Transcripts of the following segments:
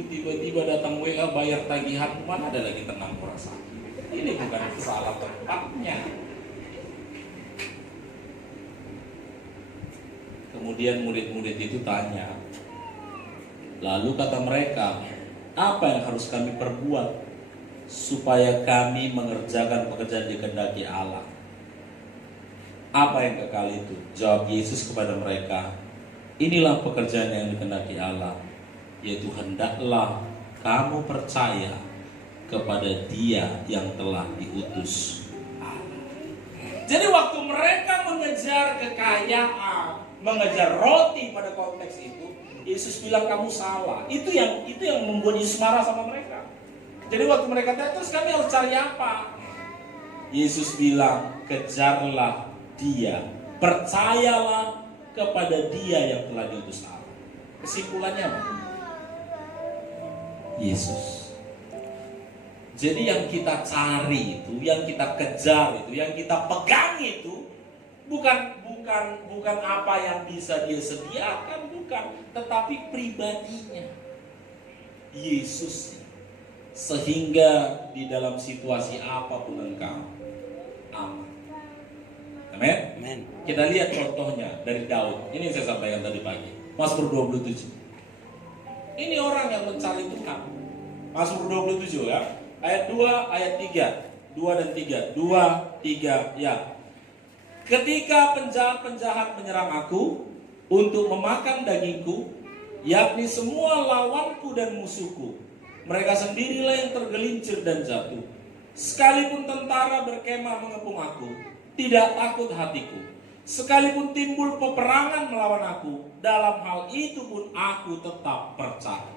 minggu tiba-tiba datang WA bayar tagihan, mana ada lagi tenang perasaan. Ini bukan salah tempatnya. Kemudian murid-murid itu tanya, lalu kata mereka, apa yang harus kami perbuat supaya kami mengerjakan pekerjaan dikehendaki Allah? Apa yang kekal itu? Jawab Yesus kepada mereka, inilah pekerjaan yang dikehendaki Allah, yaitu hendaklah kamu percaya kepada Dia yang telah diutus Allah. Jadi waktu mereka mengejar kekayaan, mengejar roti pada konteks itu, Yesus bilang kamu salah. Itu yang membuat Yesus marah sama mereka. Jadi waktu mereka tanya, terus kami harus cari apa? Yesus bilang, kejarlah Dia, percayalah kepada Dia yang telah diutus Allah. Kesimpulannya apa? Yesus. Jadi yang kita cari itu, yang kita kejar itu, yang kita pegang itu bukan apa yang bisa Dia sediakan, bukan, tetapi pribadinya, Yesus. Sehingga di dalam situasi apapun engkau aman. Amin. Kita lihat contohnya dari Daud. Ini yang saya sampaikan tadi pagi. Mazmur 27. Ini orang yang mencari Tuhan. Mazmur 27 ya. Ayat 2, ayat 3. 2 dan 3. 2, 3 ya. Ketika penjahat-penjahat menyerang aku untuk memakan dagingku, yakni semua lawanku dan musuhku, mereka sendirilah yang tergelincir dan jatuh. Sekalipun tentara berkemah mengepung aku, tidak takut hatiku. Sekalipun timbul peperangan melawan aku, dalam hal itu pun aku tetap percaya.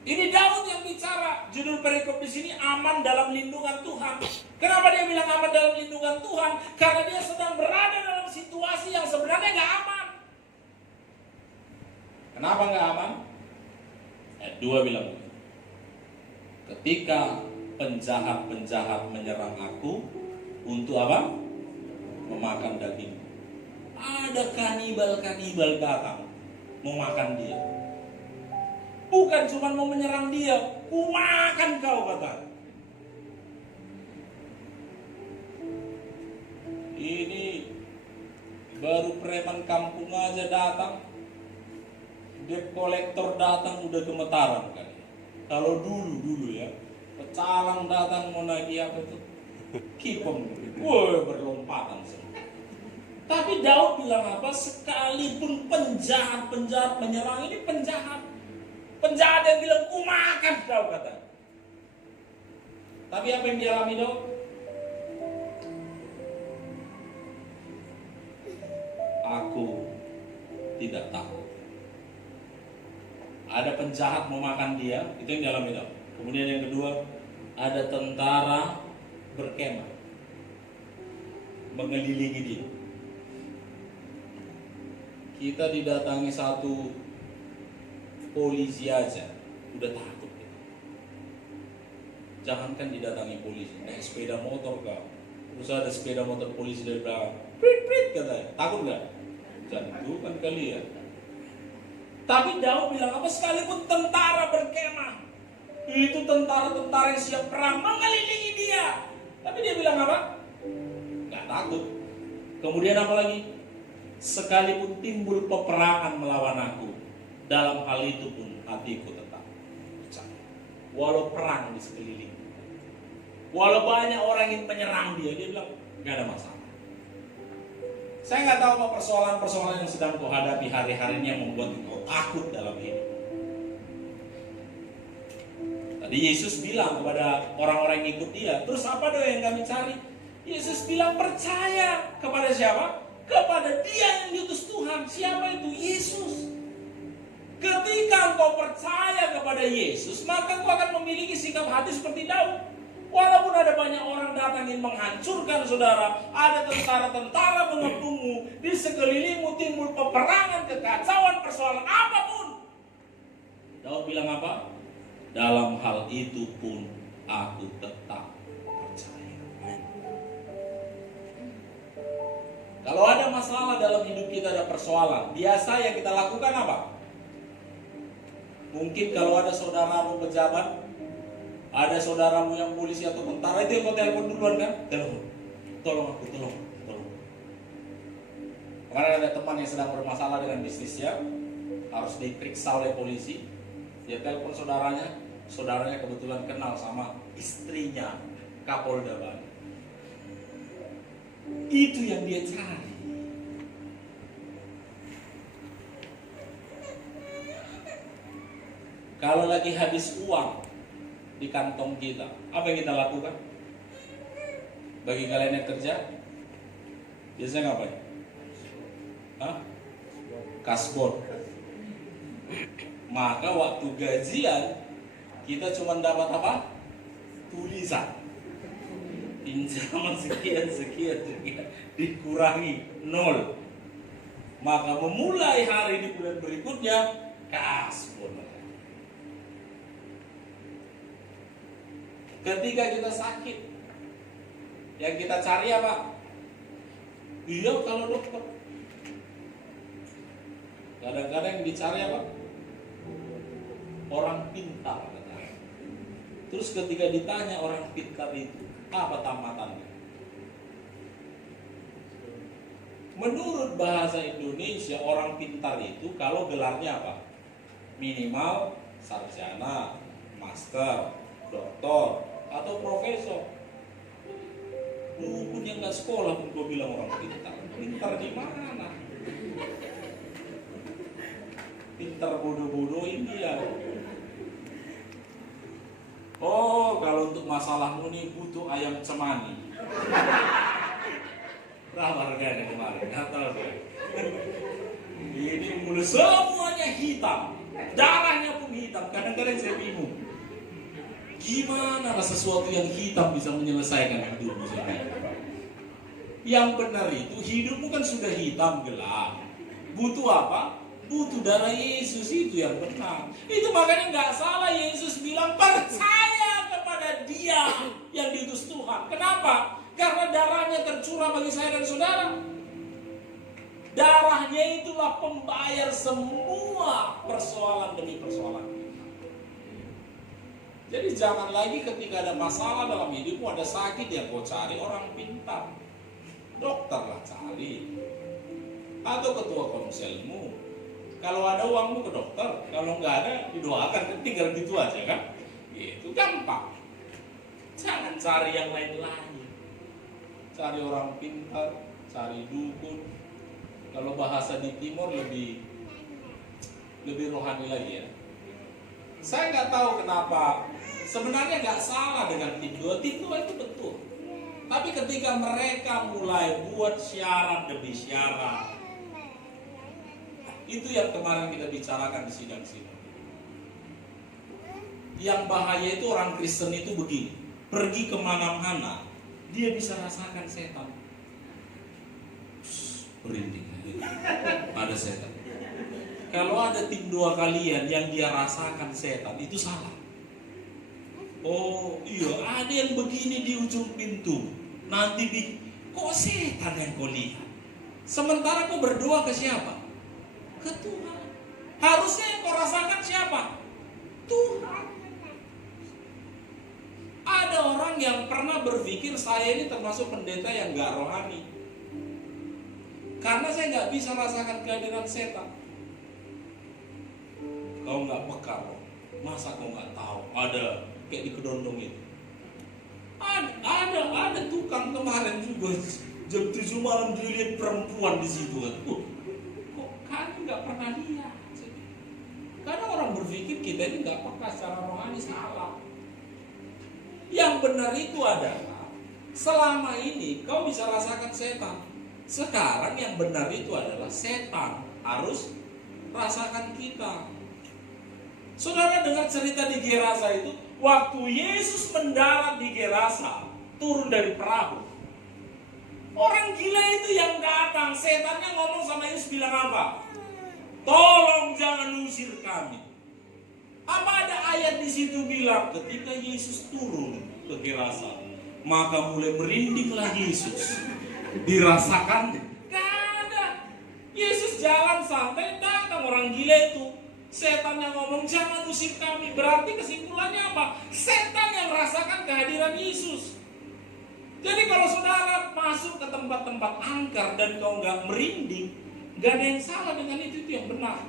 Ini Daud yang bicara. Judul perikop di sini, aman dalam lindungan Tuhan. Kenapa dia bilang aman dalam lindungan Tuhan? Karena dia sedang berada dalam situasi yang sebenarnya gak aman. Kenapa gak aman? Ayat 2 bilang, ketika penjahat-penjahat menyerang aku untuk apa? Memakan daging. Ada kanibal-kanibal datang mau makan dia. Bukan cuma mau menyerang dia, ku makan kau, kata. Ini baru preman kampung aja datang, debt kolektor datang udah gemetaran kan. Kalau dulu ya, pecalang datang mau nagih apa itu, kipem, wah berlompatan semua. Tapi Daud bilang apa? Sekalipun penjahat menyerang, ini penjahat yang bilang ku makan kau, kata. Tapi apa yang dialami Daud? Aku tidak takut. Ada penjahat mau makan dia, itu yang dialami Daud. Kemudian yang kedua, ada tentara berkemah mengelilingi dia. Kita didatangi satu polisi aja udah takut gitu. Jangankan didatangi polisi, naik sepeda motor kau, terus ada sepeda motor polisi dari belakang, prit katanya, takut nggak? Jangan kali ya. Tapi Daud bilang apa? Sekalipun tentara berkemah, itu tentara-tentara yang siap perang mengelilingi dia, tapi dia bilang apa? Nggak takut. Kemudian apa lagi? Sekalipun timbul peperangan melawan aku, dalam hal itu pun hatiku tetap percaya. Walau perang di sekeliling, walau banyak orang yang menyerang dia bilang nggak ada masalah. Saya nggak tahu apa persoalan-persoalan yang sedang kau hadapi hari-hari ini yang membuat kau takut dalam hidup. Tadi Yesus bilang kepada orang-orang yang ikut dia, terus apa doa yang kami cari? Yesus bilang percaya kepada siapa? Kepada Dia yang diutus Tuhan. Siapa itu? Yesus. Ketika engkau percaya kepada Yesus, maka engkau akan memiliki sikap hati seperti Daud. Walaupun ada banyak orang datang ingin menghancurkan saudara, ada tentara-tentara mengepungmu, di sekelilingmu timbul peperangan, kekacauan, persoalan apapun, Daud bilang apa? Dalam hal itu pun aku tetap percaya. Kalau ada masalah dalam hidup kita, ada persoalan, biasa yang kita lakukan apa? Mungkin kalau ada saudaramu pejabat, ada saudaramu yang polisi atau tentara, itu yang kau telepon duluan kan? Tolong aku, tolong. Karena ada teman yang sedang bermasalah dengan bisnisnya, harus diperiksa oleh polisi. Dia telepon saudaranya kebetulan kenal sama istrinya Kapolda Bali. Itu yang dia cari. Kalau lagi habis uang di kantong kita, apa yang kita lakukan? Bagi kalian yang kerja, biasanya ngapain? Kasbon. Maka waktu gajian kita cuma dapat apa? Tulisan. Pinjaman sekian dikurangi 0. Maka memulai hari di bulan berikutnya kasbon. Ketika kita sakit, yang kita cari apa? Iya, kalau dokter. Kadang-kadang yang dicari apa? Orang pintar. Terus ketika ditanya orang pintar itu, apa tamatannya? Menurut bahasa Indonesia, orang pintar itu kalau gelarnya apa? Minimal sarjana, master, doktor, atau profesor. Pun yang nggak sekolah pun gue bilang orang pintar. Pintar di mana? Pintar bodoh-bodoh ini ya. Oh, kalau untuk masalahmu nih butuh ayam cemani. Berapa harganya kemarin? Nggak tahu ya. Ini mulai semuanya hitam, darahnya pun hitam. Kadang-kadang saya bingung. Gimana sesuatu yang hitam bisa menyelesaikan hidupmu sendiri? Yang benar itu hidupmu kan sudah hitam gelap. Butuh apa? Butuh darah Yesus, itu yang benar. Itu makanya nggak salah Yesus bilang percaya kepada Dia yang diutus Tuhan. Kenapa? Karena darahnya tercurah bagi saya dan saudara. Darahnya itulah pembayar semua persoalan demi persoalan. Jadi jangan lagi ketika ada masalah dalam hidupmu, ada sakit yang kau cari orang pintar. Dokter lah cari. Atau ketua konselmu. Kalau ada uangmu ke dokter, kalau nggak ada didoakan, tinggal gitu aja kan. Itu gampang. Jangan cari yang lain-lain. Cari orang pintar, cari dukun. Kalau bahasa di timur lebih rohani lagi ya. Saya nggak tahu kenapa. Sebenarnya nggak salah dengan tim 2 itu betul. Tapi ketika mereka mulai buat syarat demi syarat, itu yang kemarin kita bicarakan di sidang-sidang. Yang bahaya itu orang Kristen itu begini, pergi kemana-mana, dia bisa rasakan setan. Berinding, ada setan. Kalau ada tim 2 kalian yang dia rasakan setan, itu salah. Oh iya, ada yang begini di ujung pintu. Nanti kok setan yang kau lihat? Sementara kau berdoa ke siapa? Ke Tuhan. Harusnya yang kau rasakan siapa? Tuhan. Ada orang yang pernah berpikir saya ini termasuk pendeta yang gak rohani. Karena saya gak bisa rasakan kehadiran setan. Kau gak peka loh. Masa kau gak tahu? Ada kayak di Kedondong itu. Ada tukang kemarin juga jam 7 malam dilihat perempuan di situ. Kok kami nggak pernah lihat? Karena orang berpikir kita ini nggak peka secara rohani, salah. Yang benar itu adalah selama ini kau bisa rasakan setan. Sekarang yang benar itu adalah setan harus rasakan kita. Saudara dengar cerita di Gerasa itu, waktu Yesus mendarat di Gerasa, turun dari perahu. Orang gila itu yang datang, setannya ngomong sama Yesus bilang apa? Tolong jangan usir kami. Apa ada ayat di situ bilang ketika Yesus turun ke Gerasa, maka mulai merindinglah Yesus. Dirasakan? Gak ada. Yesus jalan santai, datang orang gila itu. Setan yang ngomong jangan usir kami, berarti kesimpulannya apa? Setan yang merasakan kehadiran Yesus. Jadi kalau saudara masuk ke tempat-tempat angker dan kau nggak merinding, nggak ada yang salah dengan itu yang benar.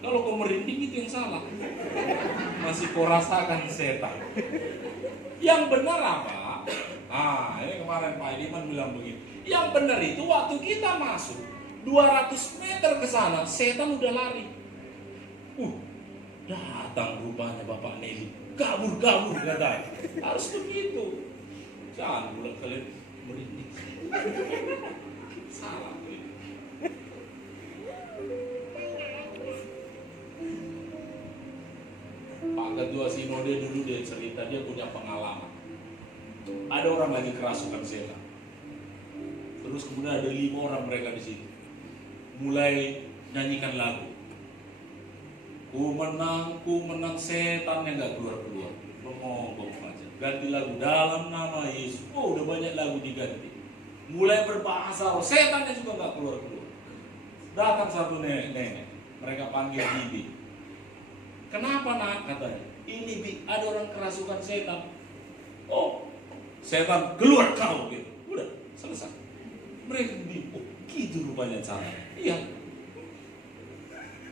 Kalau kau merinding itu yang salah. Masih kau rasakan setan. Yang benar apa? Ini kemarin Pak Ediman bilang begini. Yang benar itu waktu kita masuk 200 meter ke sana, setan udah lari. Datang rupanya Bapak Nelly. Kabur katanya. Harus begitu. Jangan bulan kalian merinding. Salah. Pak Ketua Sinode dulu dia cerita, dia punya pengalaman. Ada orang lagi kerasukan setan. Terus kemudian ada 5 orang mereka di situ. Mulai nyanyikan lagu. Ku menang setan yang gak keluar-keluar. Ngomong aja. Ganti lagu dalam nama Yesus. Udah banyak lagu diganti. Mulai berbahasa, setannya juga gak keluar-keluar. Datang satu nenek. Mereka panggil bibi. Kenapa nak? Katanya. Ini bi, ada orang kerasukan setan. Setan keluar kau gitu. Udah selesai. Mereka bingung. Gitu rupanya caranya. Iya.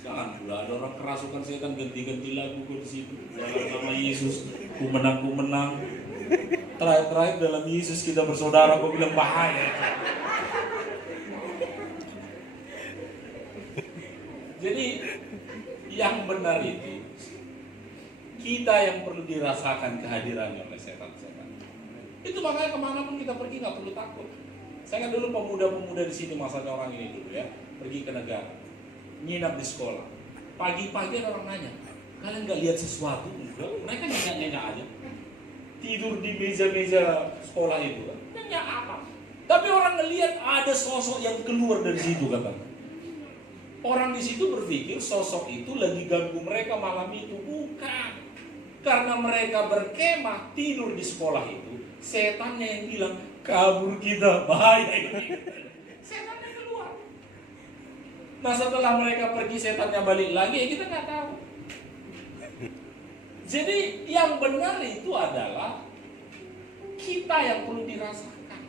Jangan pula ada orang kerasukan setan ganti-ganti lagu di situ. Dalam nama Yesus, ku menang. Terakhir dalam Yesus kita bersaudara, kau bilang bahaya. Jadi yang benar itu kita yang perlu dirasakan kehadirannya oleh setan-setan. Itu makanya kemanapun kita pergi nggak perlu takut. Saya kan dulu pemuda-pemuda di sini masanya orang ini dulu ya, pergi ke negara, nginap di sekolah. Pagi-pagi ada orang nanya, kalian nggak lihat sesuatu? Enggak, mereka nyanyi-nyanyi aja. Tidur di meja-meja sekolah itu kan, nyanyi apa? Tapi orang ngelihat ada sosok yang keluar dari situ katanya. Orang di situ berpikir sosok itu lagi ganggu mereka malam itu, bukan. Karena mereka berkemah tidur di sekolah itu, setannya yang bilang kabur kita, bahaya. Setannya keluar. Nah setelah mereka pergi setannya balik lagi, ya kita nggak tahu. Jadi yang benar itu adalah kita yang perlu dirasakan.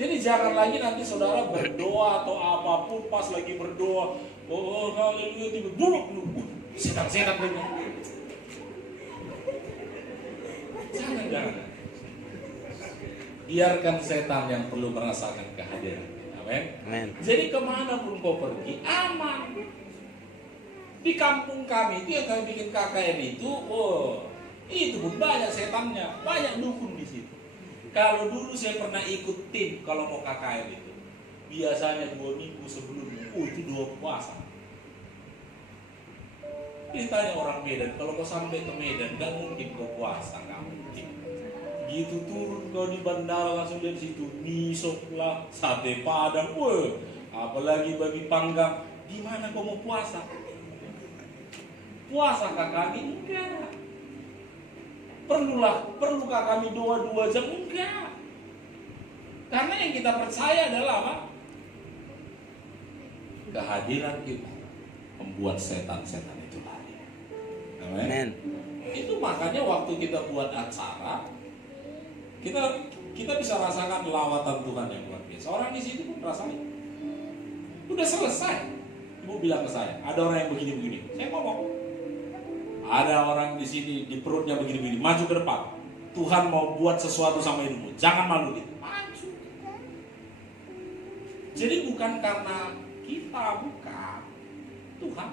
Jadi jangan lagi nanti saudara berdoa atau apapun pas lagi berdoa, haleluya, tiba dulu, setan benar. Jangan. Biarkan setan yang perlu merasakan kehadiran. Amin. Jadi kemanapun kau pergi aman. Di kampung kami itu yang kami bikin KKN itu, itu pun banyak setannya, banyak dukun di situ. Kalau dulu saya pernah ikut tim kalau mau KKN itu, biasanya 2 minggu sebelumnya, itu 2 puasa. Ditanya orang Medan, kalau kau sampai ke Medan, gak mungkin kau puasa, gak mungkin. Gitu turun kau di bandara langsung dari situ, misop lah, sate padang, apalagi babi panggang, gimana kau mau puasa? Puasakah kami? Enggak. Perlukah kami doa 2 jam? Enggak. Karena yang kita percaya adalah apa? Kehadiran kita membuat setan-setan itu lari. Amin. Itu makanya waktu kita buat acara, kita bisa rasakan lawatan Tuhan yang luar biasa. Orang di situ pun rasain. Udah selesai. Ibu bilang ke saya, ada orang yang begini-begini. Saya ngomong, ada orang di sini di perutnya begini-begini, maju ke depan. Tuhan mau buat sesuatu sama hidupmu, jangan malu gitu. Maju. Jadi bukan karena kita, bukan Tuhan.